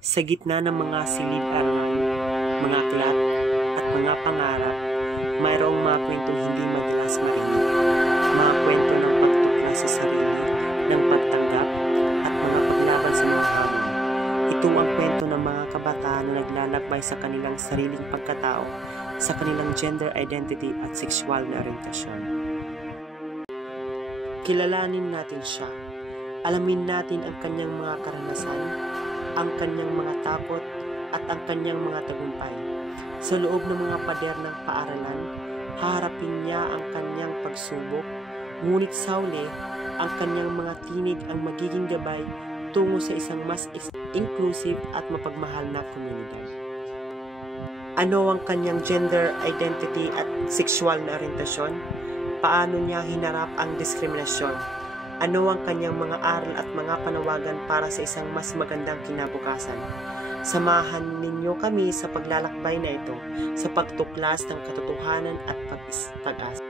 Sa gitna ng mga silid-arawan, mga aklat, at mga pangarap, mayroong mga kwentong hindi madalas marinig. Mga kwento ng pagtuklas sa sarili, ng pagtanggap, at mga paglaban sa mga hamon. Ito ang kwento ng mga kabataan na naglalakbay sa kanilang sariling pagkatao, sa kanilang gender identity at sexual na orientasyon. Kilalanin natin siya. Alamin natin ang kanyang mga karanasan, ang kanyang mga takot, at ang kanyang mga tagumpay. Sa loob ng mga pader ng paaralan, haharapin niya ang kanyang pagsubok, ngunit sa huli, ang kanyang mga tinig ang magiging gabay tungo sa isang mas inclusive at mapagmahal na komunidad. Ano ang kanyang gender identity at sexual na orientasyon? Paano niya hinarap ang diskriminasyon? Ano ang kanyang mga aral at mga panawagan para sa isang mas magandang kinabukasan? Samahan ninyo kami sa paglalakbay na ito sa pagtuklas ng katotohanan at pag-asa.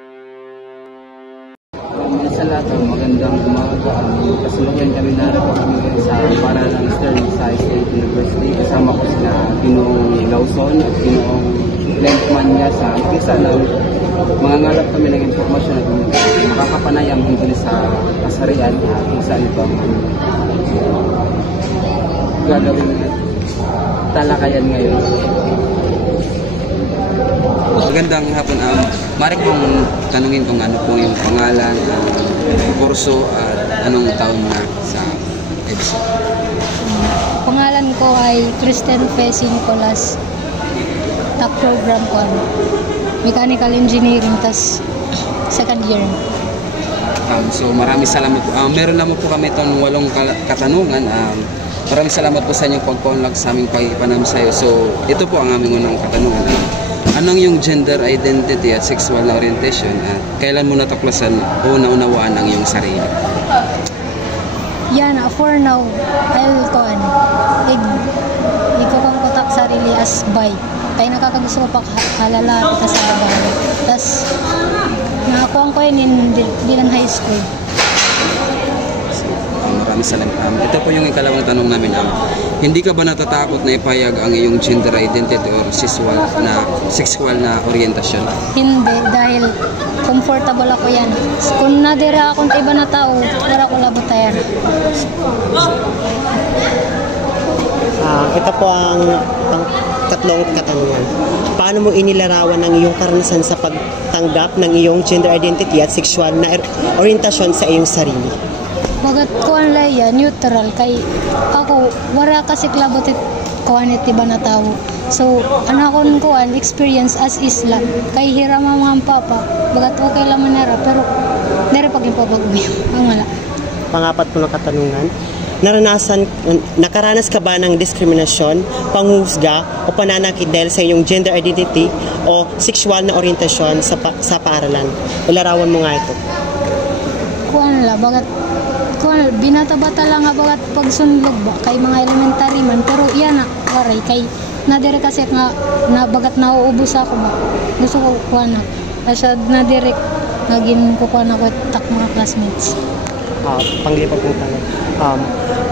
Sa lahat, magandang umaga. Kasalukuyan kami narito kami sa Paralan Sterling State University. Kasama ko sila Ginoong Lawson at Ginoong Lentman niya sa isa ng mga ngalap kami ng informasyon at makakapanayam hinggil sa kasarian kung saan ito ang gagawin talakayan ngayon. Magandang hapon. Mari kong tanungin kung ano po yung pangalan, kurso at anong taon na sa EDSA. Pangalan ko ay Kristen Fesi Nicolas. Top program ko Mechanical Engineering, tas second year. So maraming salamat po. Meron naman po kami itong 8 katanungan. Maraming salamat po sa inyong pag-contact sa aming pagpanamsayo. So ito po ang aming unang katanungan. Anong yung gender identity at sexual na orientation at kailan mo natuklasan o naunawaan ang iyong sarili? Yan, for now, I'll ikukang kotak sarili as bi. Kaya nakakagusto ko pa kalalaki ka sa babae. Tapos, nakakuha ko yun bilang high school. Maraming salamat. Ito po yung ikalawang tanong namin. Hindi ka ba natatakot na ipahayag ang iyong gender identity or sexual na orientasyon? Hindi, dahil comfortable ako yan. Kung nadira akong iba na tao, wala ko labotayar. Ito po ang tatlong katanungan. Paano mo inilarawan ang iyong karanasan sa pagtanggap ng iyong gender identity at sexual na orientasyon sa iyong sarili? Bagat ko ang laya, neutral, kay ako, wala kasi klabotit ko anit iba na tao. So, anakon ko an experience as isla, kay hiram ang mga papa, bagat okay lang manera, pero nere pag yung papag-uwi, ang wala. Pangapat po na katanungan, nakaranas ka ba ng diskriminasyon, panghusga o pananakit dahil sa iyong gender identity o sexual na orientasyon sa paaralan? Ilarawan mo nga ito. Kuan la, bagat binata-bata lang nga bagat pagsunlog ba kay mga elementary man, pero yan na waray kay nadire kasi nga na bagat nauubos ako ba gusto ko kuan na kasi nadire naging kukuha na ko tak mga classmates. Panglipat ng tanong.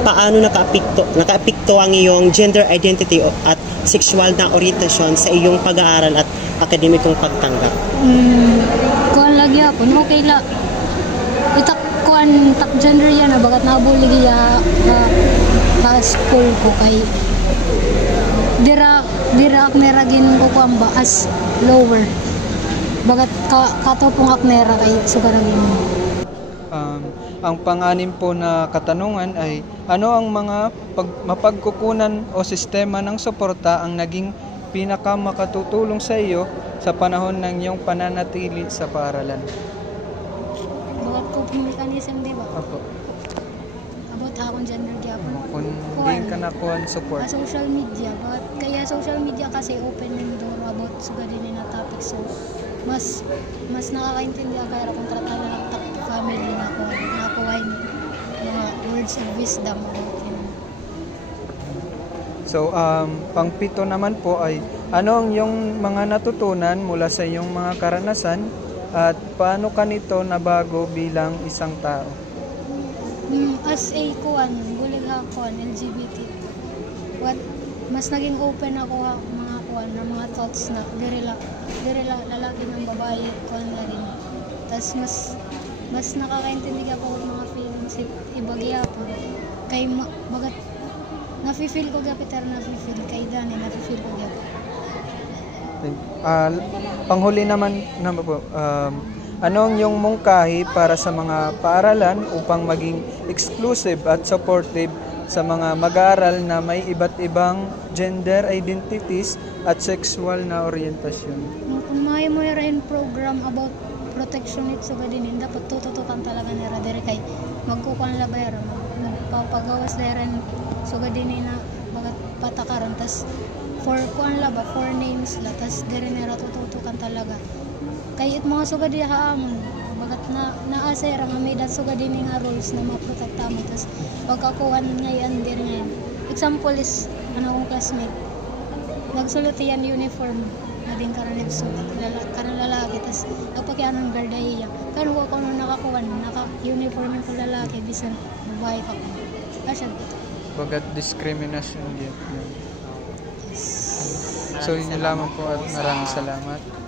Paano nakaapekto ang iyong gender identity at sexual na orientasyon sa iyong pag-aaral at akademikong pagtanggap? Kuan lagi ako, okay la. Itak kuan tak gender yan na bagat nabulig ya sa school ko kay dira akneragin ko kuan ba as lower. Bagat katopong aknera kay sugaragin mo. Ang pang-anim po na katanungan ay ano ang mga mapagkukunan o sistema ng suporta ang naging pinakamakatutulong sa iyo sa panahon ng iyong pananatili sa paaralan? Bagat coping mechanism, di ba? Opo. About akong gender gyapon. Kung hindi ka nakuha support. Social media, bagat kaya social media kasi open yung door about sugadin na topic, so mas nakakaintindi kaya kung trata na lang family na ko nakuha mga words of wisdom. So, pang-pito naman po ay ano ang iyong mga natutunan mula sa iyong mga karanasan at paano ka nito nabago bilang isang tao? As a kuan, bulig ha kuan, LGBT. what mas naging open ako ha, mga kuan na mga thoughts na dirila lalaki ng babae kuan na rin. Tas mas nakakaintindi ka po mga feelings ibagya po kay bagat nafi-feel ko gapitar nafi-feel kay Dani nafi-feel ko gapit. Panghuli naman po, ano ang iyong mungkahi para sa mga paaralan upang maging exclusive at supportive sa mga mag-aaral na may iba't ibang gender identities at sexual na orientasyon? Kung may rin program about protection it so gadinin dapat tututukan talaga ni radere kay magkukuan labay ra magpapagawas rin so gadinin na bagat patakaran tas for kuan laba for names la tas dire nira tututukan talaga kay it mga sugadi haamon bagat na naasay ra nga may dat sugadini nga rules na maprotekta mo tas pagkakuan ngayon dire ngayon example is ano kong classmate nagsulot yan uniform na din karon nagsulot karon lalaki tas nagpakian ng gardahiya kan ko kuno nakakuan naka-uniform ko lalaki bisan babae ka kasi Bagat discrimination yun. So yun lamang po at maraming salamat.